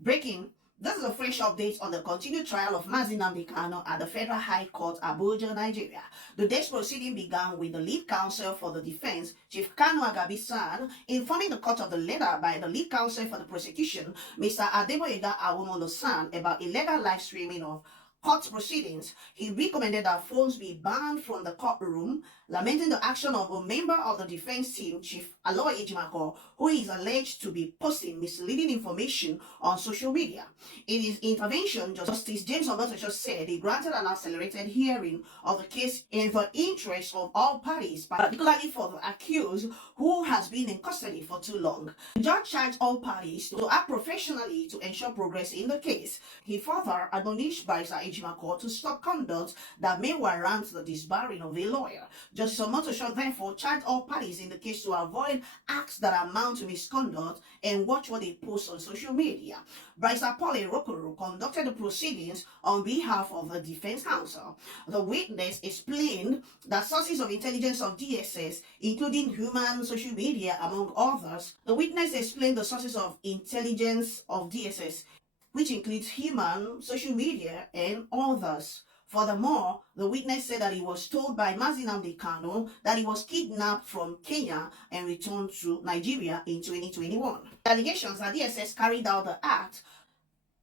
Breaking. This is a fresh update on the continued trial of Nnamdi at the Federal High Court, Abuja, Nigeria. The day's proceeding began with the lead counsel for the defense, Chief Kanu'S, informing the court of the letter by the lead counsel for the prosecution, Mr. Adeboyega Awomolo-san, about illegal live streaming of court proceedings. He recommended that phones be banned from the courtroom, lamenting the action of a member of the defense team, Chief Aloy Ejimako, who is alleged to be posting misleading information on social media. In his intervention, Justice James Omotosho said he granted an accelerated hearing of the case in the interest of all parties, particularly for the accused who has been in custody for too long. The judge charged all parties to act professionally to ensure progress in the case. He further admonished Barrister Ejimako to stop conduct that may warrant the disbarring of a lawyer. Justice Omotosho therefore charged all parties in the case to avoid acts that amount to misconduct and watch what they post on social media. Barrister Paul Erokoro conducted the proceedings on behalf of the defense counsel. The witness explained that sources of intelligence of DSS, including human social media, among others. The witness explained the sources of intelligence of DSS, which includes human, social media, and others. Furthermore, the witness said that he was told by Nnamdi Kanu that he was kidnapped from Kenya and returned to Nigeria in 2021. The allegations that DSS carried out the act.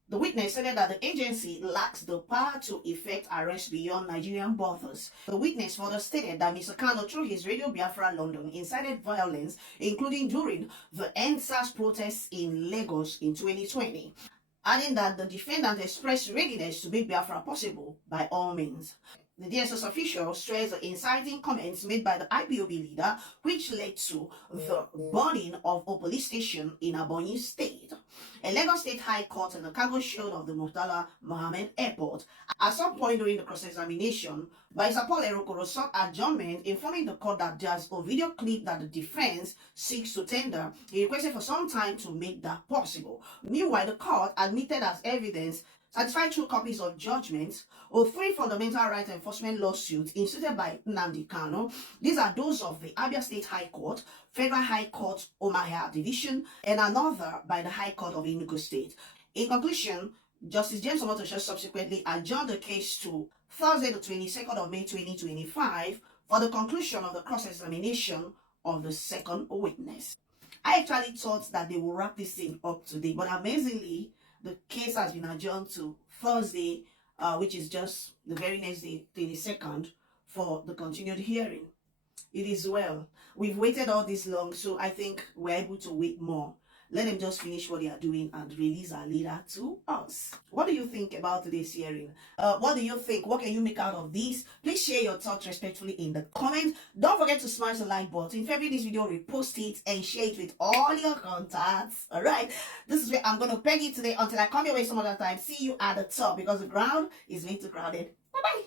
The witness said that the agency lacks the power to effect arrests beyond Nigerian borders. The witness further stated that Mr. Kanu, through his Radio Biafra London, incited violence, including during the NSAS protests in Lagos in 2020. Adding that the defendant expressed readiness to make Biafra possible by all means. The DSS official stressed the inciting comments made by the IPOB leader, which led to the burning of a police station in Ebonyi State. A Lagos State High Court and the cargo shield of the Murtala Mohammed Airport. At some point during the cross-examination, Barrister Paul Erokoro sought adjournment, informing the court that there's a video clip that the defense seeks to tender. He requested for some time to make that possible. Meanwhile, the court admitted as evidence satisfied 2 copies of judgments of 3 fundamental rights enforcement lawsuits instituted by Nnamdi Kanu. These are those of the Abia State High Court, Federal High Court, Omahia Division, and another by the High Court of Enugu State. In conclusion, Justice James Omotosho subsequently adjourned the case to Thursday, the 22nd of May 2025, for the conclusion of the cross-examination of the second witness. I actually thought that they would wrap this thing up today, but amazingly, the case has been adjourned to Thursday, which is just the very next day, 22nd, for the continued hearing. It is well. We've waited all this long, so I think we're able to wait more. Let them just finish what they are doing and release our leader to us. What do you think about today's hearing? What do you think? What can you make out of this? Please share your thoughts respectfully in the comments. Don't forget to smash the like button. If you enjoyed this video, repost it and share it with all your contacts. Alright, this is where I'm going to peg it today until I come your way some other time. See you at the top because the ground is way too crowded. Bye-bye.